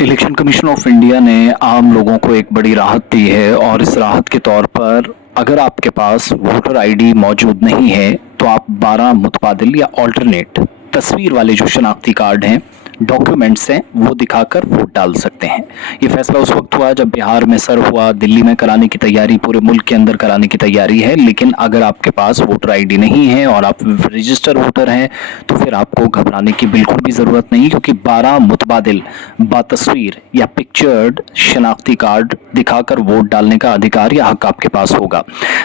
Election commission of India ने आम लोगों को एक बड़ी राहत दी है और इस राहत के तौर पर अगर आपके पास वोटर आईडी मौजूद नहीं है तो आप 12 मुतबादिल या ऑल्टरनेट तस्वीर वाले जो शनाख्ती कार्ड हैं, डॉक्यूमेंट्स हैं, वो दिखाकर वोट डाल सकते हैं। ये फैसला उस वक्त हुआ जब बिहार में सर हुआ, दिल्ली में कराने की तैयारी, पूरे मुल्क के अंदर कराने की तैयारी है। लेकिन अगर आपके पास वोटर आईडी नहीं है और आप रजिस्टर वोटर हैं तो फिर आपको घबराने की बिल्कुल भी ज़रूरत नहीं, क्योंकि 12 मुतबादिल बातस्वीर या पिक्चर्ड शनाख्ती कार्ड दिखाकर वोट डालने का अधिकार या हक आपके पास होगा।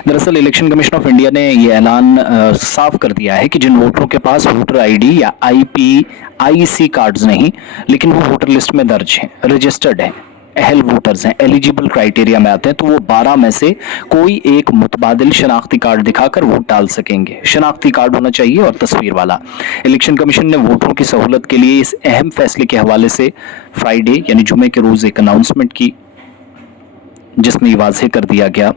दरअसल इलेक्शन कमीशन ऑफ इंडिया ने ये ऐलान साफ कर दिया है कि जिन वोटरों के पास वोटर आईडी या आईसी कार्ड्स नहीं, लेकिन वो वोटर लिस्ट में दर्ज हैं, रजिस्टर्ड हैं, अहल वोटर्स हैं, एलिजिबल क्राइटेरिया में आते हैं, तो वो 12 में से कोई एक मुतबादिल शनाख्ती कार्ड दिखाकर वोट डाल सकेंगे। शनाख्ती कार्ड होना चाहिए और तस्वीर वाला। इलेक्शन कमीशन ने वोटरों की सहूलत के लिए इस अहम फैसले के हवाले से फ्राइडे यानी जुमे के रोज़ एक अनाउंसमेंट की, जिसमें ये वाज़ेह कर दिया गया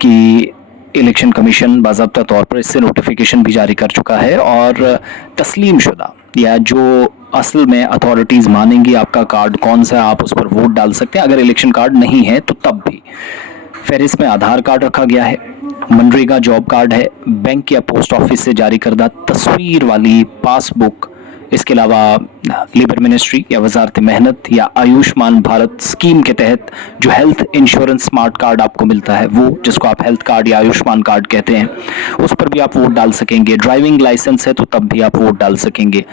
कि इलेक्शन कमीशन बाज़ाब्ता तौर पर इससे नोटिफिकेशन भी जारी कर चुका है और तस्लीम शुदा या जो असल में अथॉरिटीज़ मानेंगी आपका कार्ड कौन सा है, आप उस पर वोट डाल सकते हैं। अगर इलेक्शन कार्ड नहीं है तो तब भी फहरिस्त में आधार कार्ड रखा गया है, मनरेगा जॉब कार्ड है, बैंक या पोस्ट ऑफिस से जारी करदा तस्वीर वाली पासबुक, इसके अलावा लेबर मिनिस्ट्री या वजारत मेहनत या आयुष्मान भारत स्कीम के तहत जो हेल्थ इंश्योरेंस स्मार्ट कार्ड आपको मिलता है, वो जिसको आप हेल्थ कार्ड या आयुष्मान कार्ड कहते हैं, उस पर भी आप वोट डाल सकेंगे। ड्राइविंग लाइसेंस है तो तब भी आप वोट डाल सकेंगे।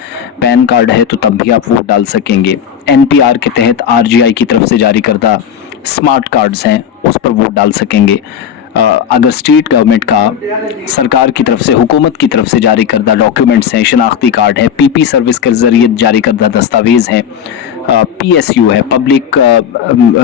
पैन कार्ड है तो तब भी आप वोट डाल सकेंगे। एनपीआर के तहत आरजीआई की तरफ से जारी करदा स्मार्ट कार्ड्स हैं, उस पर वोट डाल सकेंगे। अगर स्टेट गवर्नमेंट का सरकार की तरफ से, हुकूमत की तरफ से जारी करदा डॉक्यूमेंट्स हैं, शनाख्ती कार्ड है, पीपी सर्विस के ज़रिए जारी करदा दस्तावेज़ हैं, पीएसयू है, पब्लिक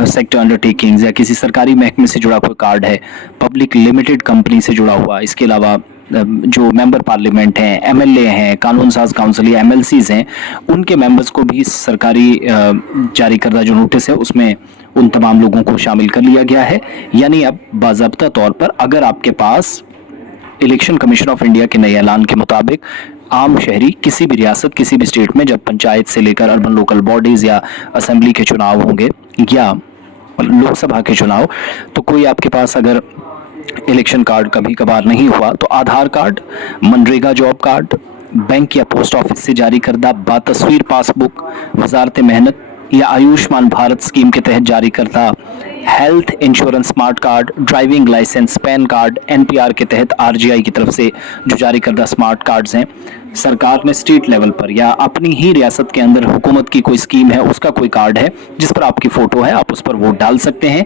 सेक्टर अंडरटेकिंग्स या किसी सरकारी महकमे से जुड़ा कोई कार्ड है, पब्लिक लिमिटेड कंपनी से जुड़ा हुआ, इसके अलावा जो मेंबर पार्लियामेंट हैं, एमएलए हैं, कानून साज काउंसिल या एमएलसीज हैं, उनके मेंबर्स को भी सरकारी जारी करदा जो नोटिस है उसमें उन तमाम लोगों को शामिल कर लिया गया है। यानी अब बाज़ाब्ता तौर पर अगर आपके पास इलेक्शन कमीशन ऑफ इंडिया के नए ऐलान के मुताबिक आम शहरी किसी भी रियासत, किसी भी स्टेट में जब पंचायत से लेकर अर्बन लोकल बॉडीज़ या असेंबली के चुनाव होंगे या लोकसभा के चुनाव, तो कोई आपके पास अगर इलेक्शन कार्ड कभी कभार नहीं हुआ तो Aadhaar card, MNREGA job card, bank या पोस्ट ऑफिस से जारी करदा बातस्वीर पासबुक, वजारत मेहनत या आयुष्मान भारत स्कीम के तहत जारी करदा health insurance smart card, driving licence, PAN card, NPR के तहत आरजीआई की तरफ से जो जारी करदा स्मार्ट कार्ड्स हैं, सरकार ने स्टेट लेवल पर या अपनी ही रियासत के अंदर हुकूमत की कोई स्कीम है, उसका कोई कार्ड है जिस पर आपकी फ़ोटो है, आप उस पर वोट डाल सकते हैं।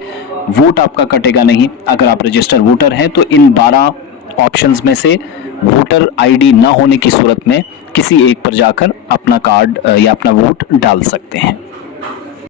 वोट आपका कटेगा नहीं। अगर आप रजिस्टर वोटर हैं तो इन 12 ऑप्शंस में से वोटर आईडी ना होने की सूरत में किसी एक पर जाकर अपना कार्ड या अपना वोट डाल सकते हैं।